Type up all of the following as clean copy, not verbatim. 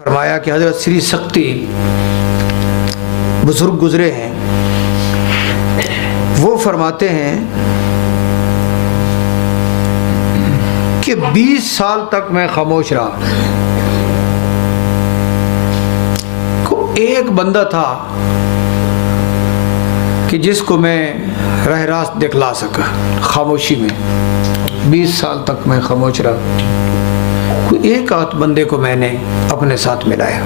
फरमाया कि हज़रत श्री शक्ति बुजुर्ग गुजरे हैं, वो फरमाते हैं कि 20 साल तक मैं खामोश रहा। को एक बंदा था कि जिसको मैं राह रास्त दिखला सका खामोशी में। 20 साल तक मैं खामोश रहा। कोई एक आध बंदे को मैंने अपने साथ मिलाया।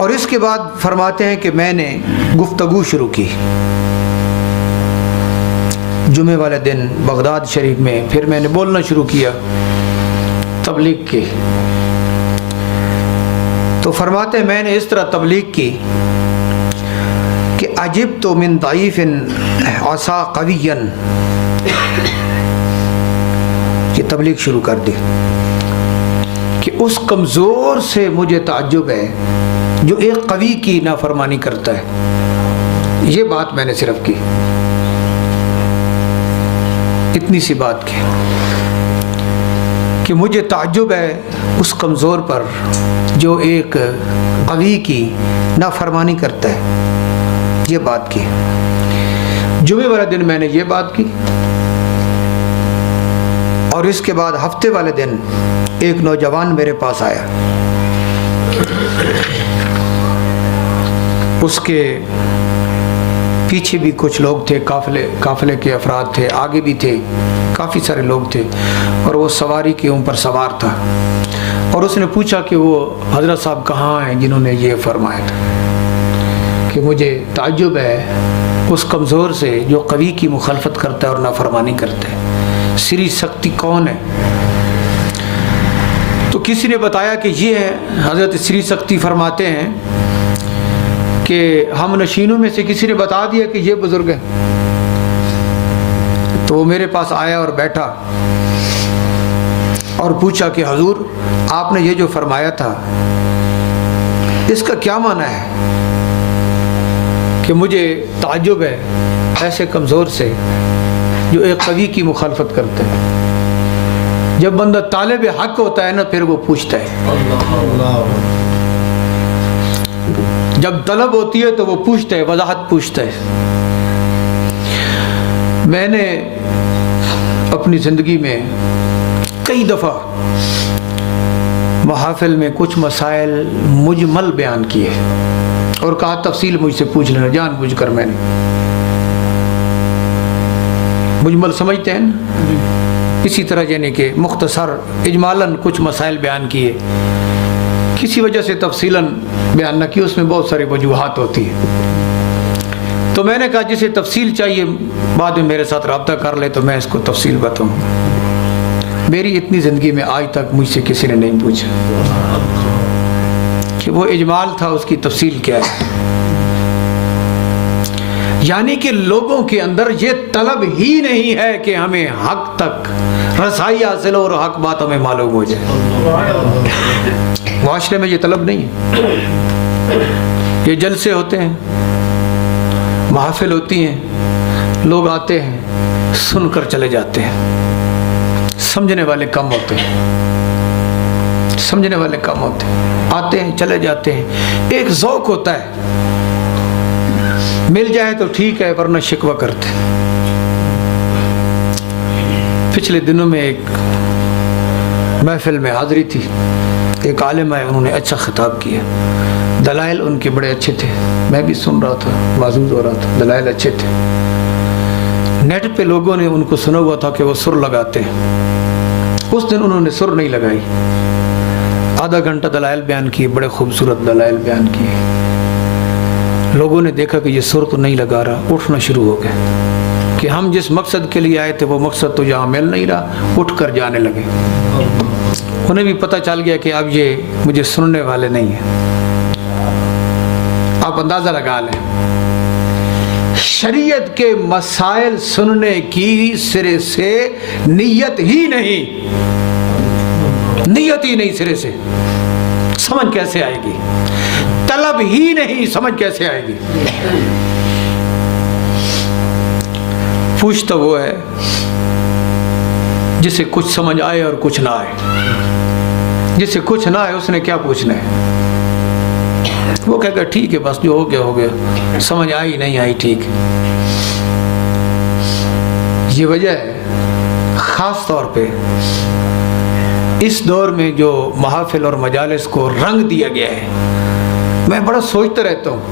और इसके बाद फरमाते हैं कि मैंने गुफ्तगू शुरू की जुमे वाले दिन बगदाद शरीफ में। फिर मैंने बोलना शुरू किया तबलीग की। तो फरमाते हैं मैंने इस तरह तबलीग की कि अजिब तो मिन दाइफिन आसा कवियन, ये तबलीग शुरू कर दी कि उस कमज़ोर से मुझे ताज्जुब है जो एक कवी की नाफरमानी करता है। ये बात मैंने सिर्फ की, इतनी सी बात की कि मुझे ताज्जुब है उस कमज़ोर पर जो एक कवी की नाफरमानी करता है। ये बात की। जुमे वाले दिन मैंने ये बात की। और इसके बाद हफ्ते वाले दिन एक नौजवान मेरे पास आया। उसके पीछे भी कुछ लोग थे, काफिले के अफराद थे, आगे भी थे, काफ़ी सारे लोग थे। और वो सवारी के ऊपर सवार था। और उसने पूछा कि वो हजरत साहब कहाँ हैं जिन्होंने ये फरमाया था कि मुझे ताज्जुब है उस कमज़ोर से जो कवी की मुखालफत करता है और नाफरमानी करता है। श्री शक्ति कौन है? तो किसी ने बताया कि ये है हजरत श्री शक्ति। फरमाते हैं कि हम नशीनों में से किसी ने बता दिया कि ये बुजुर्ग है। तो वो मेरे पास आया और बैठा और पूछा कि हुजूर आपने ये जो फरमाया था इसका क्या माना है कि मुझे ताज्जुब है ऐसे कमज़ोर से जो एक कवि की मुखालफत करता है। जब बंदा तालिब हक होता है ना फिर वो पूछता है। जब तलब होती है तो वो पूछता है, वजाहत पूछता है। मैंने अपनी ज़िंदगी में कई दफ़ा महफिल में कुछ मसाइल मुजमल बयान किए और कहा तफसील मुझसे पूछ लेना। जानबूझ कर मैंने मुजमल समझते हैं ना, इसी तरह यानी कि मुख्तसर इजमालन कुछ मसाइल बयान किए। किसी वजह से तफसीलन बयान न किए, उसमें बहुत सारी वजूहात होती है। तो मैंने कहा जिसे तफसील चाहिए बाद में मेरे साथ रब्ता कर ले तो मैं इसको तफसील बताऊँ। मेरी इतनी ज़िंदगी में आज तक मुझसे किसी ने नहीं पूछा कि वो इजमाल था उसकी तफसील क्या है। यानी कि लोगों के अंदर ये तलब ही नहीं है कि हमें हक तक रसाई हासिल हो और हक बात हमें मालूम हो जाए। माशरे में ये तलब नहीं है। ये जलसे होते हैं, महफिल होती हैं, लोग आते हैं सुनकर चले जाते हैं। समझने वाले कम होते हैं, समझने वाले कम होते हैं, आते हैं चले जाते हैं। एक ज़ौक़ होता है, मिल जाए तो ठीक है वरना शिकवा करते। पिछले दिनों में एक महफिल में हाज़री थी, एक आलिम है, उन्होंने अच्छा खिताब किया। दलाइल उनके बड़े अच्छे थे, मैं भी सुन रहा था, माजूज हो रहा था। दलाइल अच्छे थे। नेट पे लोगों ने उनको सुना हुआ था कि वो सुर लगाते हैं। उस दिन उन्होंने सुर नहीं लगाई। आधा घंटा दलाइल बयान किए, बड़े खूबसूरत दलाइल बयान किए। लोगों ने देखा कि ये सुर तो नहीं लगा रहा, उठना शुरू हो गया कि हम जिस मकसद के लिए आए थे वो मकसद तो यहाँ मिल नहीं रहा। उठ कर जाने लगे। उन्हें भी पता चल गया कि अब ये मुझे सुनने वाले नहीं हैं। आप अंदाज़ा लगा लें, शरीयत के मसाइल सुनने की सिरे से नीयत ही नहीं, नीयत ही नहीं सिरे से। समझ कैसे आएगी? तलब ही नहीं, समझ कैसे आएगी? पूछ तो वो है जिसे कुछ समझ आए और कुछ ना आए। जिससे कुछ ना है उसने क्या पूछना है। वो कहेगा ठीक है, बस जो हो गया हो गया, समझ आई नहीं आई ठीक है। ये वजह है खास तौर पे इस दौर में जो महफिल और मजालिस को रंग दिया गया है। मैं बड़ा सोचता रहता हूँ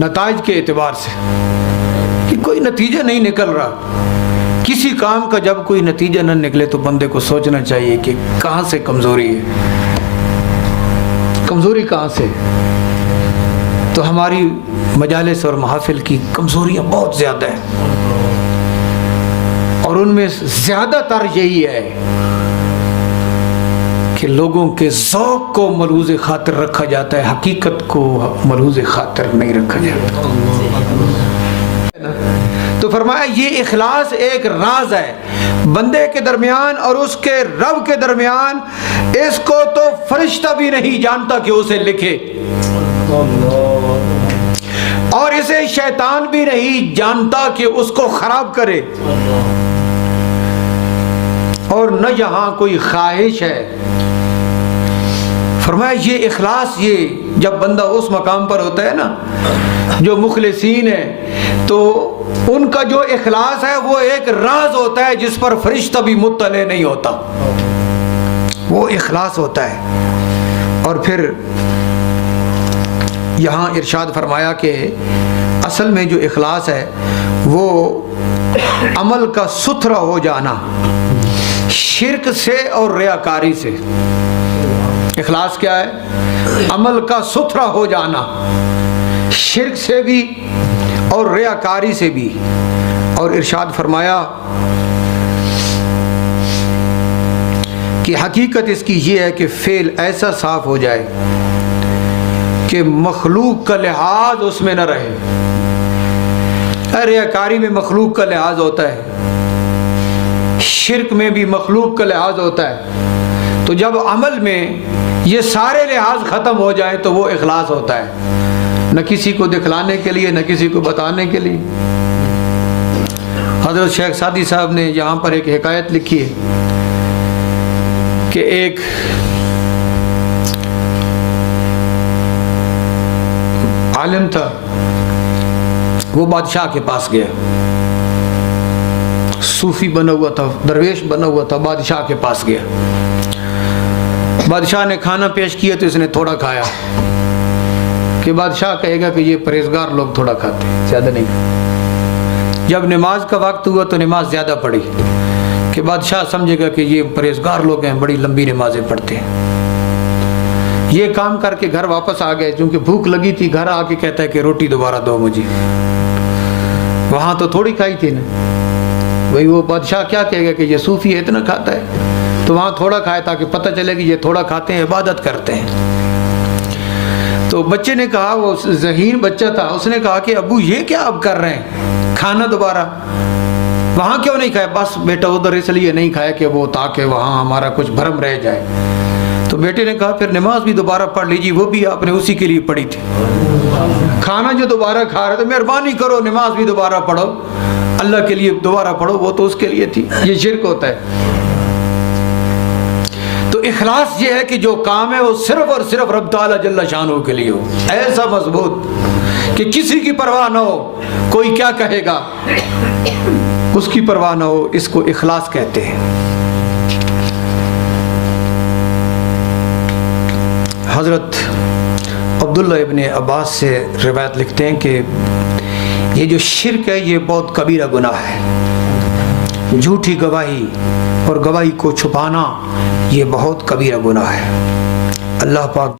नताइज के एतबार से कि कोई नतीजा नहीं निकल रहा। किसी काम का जब कोई नतीजा न निकले तो बंदे को सोचना चाहिए कि कहाँ से कमज़ोरी है, कमज़ोरी कहाँ से। तो हमारी मजालिस और महफिल की कमज़ोरियाँ बहुत ज़्यादा हैं और उनमें ज़्यादातर यही है कि लोगों के ज़ौक़ को मलूज़ खातिर रखा जाता है, हकीकत को मलूज़ खातिर नहीं रखा जाता। तो फरमाया ये इखलास एक राज है बंदे के दरमियान और उसके रब के दरमियान। इसको तो फरिश्ता भी नहीं जानता कि उसे लिखे, और इसे शैतान भी नहीं जानता कि उसको खराब करे। और न यहाँ कोई ख्वाहिश है। फरमाया ये इखलास, ये जब बंदा उस मकाम पर होता है ना जो मुखलिसीन है, तो उनका जो इखलास है वो एक राज होता है जिस पर फरिश्ता भी मुत्तले नहीं होता, वो इखलास होता है। और फिर यहाँ इरशाद फरमाया कि असल में जो इखलास है वो अमल का सुथरा हो जाना शिर्क से और रियाकारी से। इखलास क्या है? अमल का सुथरा हो जाना शिर्क से भी और रियाकारी से भी। और इरशाद फरमाया कि हकीकत इसकी ये है कि फेल ऐसा साफ हो जाए कि मखलूक का लिहाज उसमें न रहे। रियाकारी में मखलूक का लिहाज होता है, शिर्क में भी मखलूक का लिहाज होता है। तो जब अमल में ये सारे लिहाज ख़त्म हो जाए तो वो इखलास होता है, न किसी को दिखलाने के लिए न किसी को बताने के लिए। हज़रत शेख सादी साहब ने यहाँ पर एक हिकायत लिखी है कि एक आलिम था, वो बादशाह के पास गया, सूफी बना हुआ था, दरवेश बना हुआ था, बादशाह के पास गया। बादशाह ने खाना पेश किया तो इसने थोड़ा खाया कि बादशाह कहेगा कि ये परहेजगार लोग थोड़ा खाते हैं, ज़्यादा नहीं। जब नमाज का वक्त हुआ तो नमाज ज़्यादा पढ़ी कि बादशाह समझेगा कि ये परहेजगार लोग हैं, बड़ी लंबी नमाजें पढ़ते हैं। ये काम करके घर वापस आ गए, क्योंकि भूख लगी थी। घर आके कहता है कि रोटी दोबारा दो मुझे। वहाँ तो थोड़ी खाई थी ना भाई, वो बादशाह क्या कहेगा कि ये सूफी है इतना खाता है, तो वहाँ थोड़ा खाए ताकि पता चले कि ये थोड़ा खाते हैं, इबादत करते हैं। तो बच्चे ने कहा, वो ज़हीन बच्चा था, उसने कहा कि अब्बू ये क्या आप कर रहे हैं, खाना दोबारा वहाँ क्यों नहीं खाया? बस बेटा उधर इसलिए नहीं खाया कि वो ताकि वहाँ हमारा कुछ भरम रह जाए। तो बेटे ने कहा फिर नमाज भी दोबारा पढ़ लीजिए, वो भी आपने उसी के लिए पढ़ी थी। खाना जो दोबारा खा रहे तो मेहरबानी करो नमाज भी दोबारा पढ़ो, अल्लाह के लिए दोबारा पढ़ो, वो तो उसके लिए थी। ये शिर्क होता है। तो इखलास ये है कि जो काम है वो सिर्फ और सिर्फ रब ताला जल्ला शानहू के लिए हो, ऐसा मजबूत कि किसी की परवाह ना हो, कोई क्या कहेगा उसकी परवाह ना हो। इसको इखलास कहते हैं। हज़रत अब्दुल्ला इब्ने अब्बास से रिवायत लिखते हैं कि ये जो शिर्क है ये बहुत कबीरा गुनाह है। झूठी गवाही और गवाही को छुपाना ये बहुत कबीरा गुनाह है। अल्लाह पाक